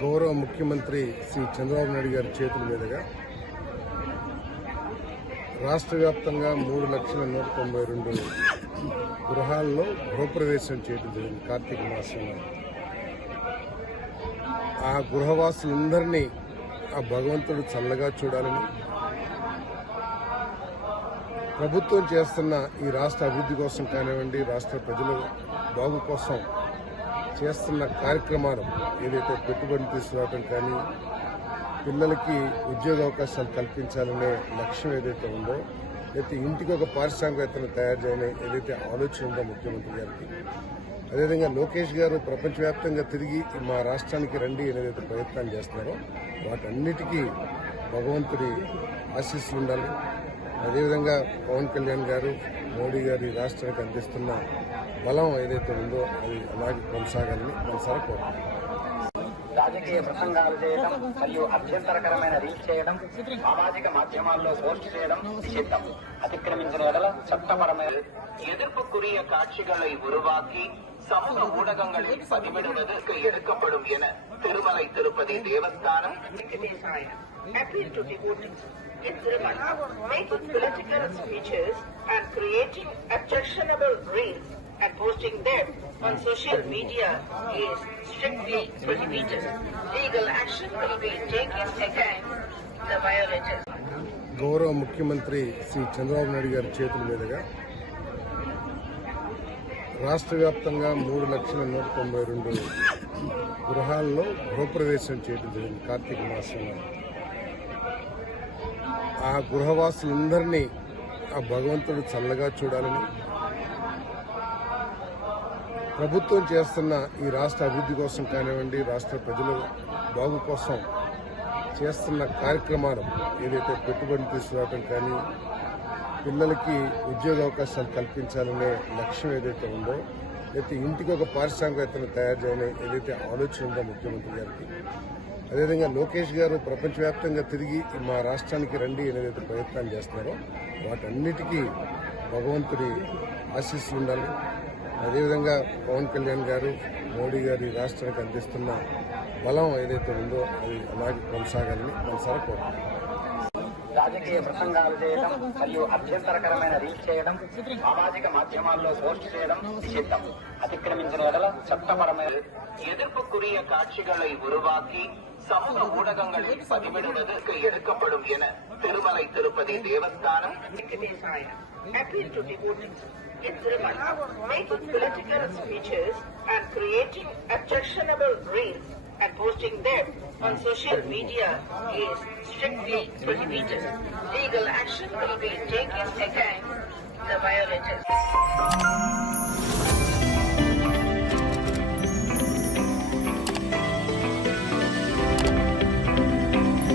గౌరవ ముఖ్యమంత్రి శ్రీ చంద్రబాబు నాయుడు గారి చేతుల మీదుగా రాష్ట్ర వ్యాప్తంగా మూడు లక్షల నూట తొంభై రెండు గృహాల్లో గృహప్రవేశం చేయడం జరిగింది కార్తీక మాసంలో. ఆ గృహవాసులందరినీ ఆ భగవంతుడు చల్లగా చూడాలని ప్రభుత్వం చేస్తున్న ఈ రాష్ట్ర అభివృద్ధి కోసం కానివ్వండి రాష్ట్ర ప్రజల బాగు కోసం చేస్తున్న కార్యక్రమాలు ఏదైతే పెట్టుబడి తీసుకురావటం కానీ పిల్లలకి ఉద్యోగ అవకాశాలు కల్పించాలనే లక్ష్యం ఏదైతే ఉందో లేకపోతే ఇంటికి ఒక పారిశ్రామికవేత్తను తయారు చేయాలని ఏదైతే ఆలోచన ఉందో ముఖ్యమంత్రి గారికి. అదేవిధంగా లోకేష్ గారు ప్రపంచవ్యాప్తంగా తిరిగి మా రాష్ట్రానికి రండి ఏదైతే ప్రయత్నాలు చేస్తున్నారో వాటన్నిటికీ భగవంతుడి ఆశీస్సులు ఉండాలి. అదేవిధంగా పవన్ కళ్యాణ్ గారు మోడీ గారు ఈ రాష్ట్రానికి అందిస్తున్న బలం ఏదైతే ఉందో అది అలాగే కొనసాగాలని మనసారా కోరుతున్నాను రాజకీయ ప్రసంగాలు చేయడం మరియు అభ్యంతరకరమైన రీచ్ చేయడం సామాజిక మాధ్యమాల్లో పోస్ట్ చేయడం నిషిద్ధం అతిక్రమించిన ఎడల చట్టపరమైన எதிர்ப்புக்குரிய காட்சிகளை உருவாக்கி சமூக ஊடகங்களில் பதிவிடுவதற்கு எடுக்கப்படும் என Thirumalai Tirupati Devasthanam Venkatesaya appeal to devotees in Tirumala, making political speeches and creating objectionable reels and posting them on social media is strictly prohibited. Legal action will be taken against the violators. గౌరవ ముఖ్యమంత్రి శ్రీ చంద్రబాబు నాయుడు గారి చేతుల మీదుగా రాష్ట్ర వ్యాప్తంగా మూడు లక్షల నూట తొంభై రెండు గృహాల్లో గృహప్రవేశం చేయడం జరిగింది కార్తీక మాసంలో ఆ గృహవాసులందరినీ ఆ భగవంతుడు చల్లగా చూడాలని ప్రభుత్వం చేస్తున్న ఈ రాష్ట్ర అభివృద్ధి కోసం కానివ్వండి రాష్ట్ర ప్రజల బాగు కోసం చేస్తున్న కార్యక్రమాలు ఏదైతే పెట్టుబడి తీసుకురావటం కానీ పిల్లలకి ఉద్యోగ అవకాశాలు కల్పించాలనే లక్ష్యం ఏదైతే ఉందో లేకపోతే ఇంటికి ఒక పారిశ్రామికవేత్తను తయారు చేయాలని ఏదైతే ఆలోచన ఉందో ముఖ్యమంత్రి గారికి. అదేవిధంగా లోకేష్ గారు ప్రపంచవ్యాప్తంగా తిరిగి మా రాష్ట్రానికి రండి అని ఏదైతే ప్రయత్నాలు చేస్తున్నారో వాటన్నిటికీ భగవంతుడి ఆశీస్సులు ఉండాలి. అదేవిధంగా పవన్ కళ్యాణ్ గారు మోడీ గారు ఈ రాష్ట్రానికి అందిస్తున్న బలం ఏదైతే ఉందో అది అలాగే కొనసాగాలని మనసారా కోరుతున్నాను రాజకీయ ప్రసంగాలు చేయడం మరియు అభ్యంతరకరమైన రీచ్ చేయడం సామాజిక మాధ్యమాల్లో పోస్ట్ చేయడం నిషిద్ధం అతిక్రమించిన ఎడల చట్టపరమైన எதிர்ப்புக்குரிய காட்சிகளை உருவாக்கி சமூக ஊடகங்களில் பதிவிடுவதற்கு எடுக்கப்படும் என Thirumalai Tirupati Devasthanam Venkatesaya appeal to devotees in Tirumala, making political speeches and creating objectionable reels and posting them on social media is strictly prohibited. Legal action will be taken against the violators.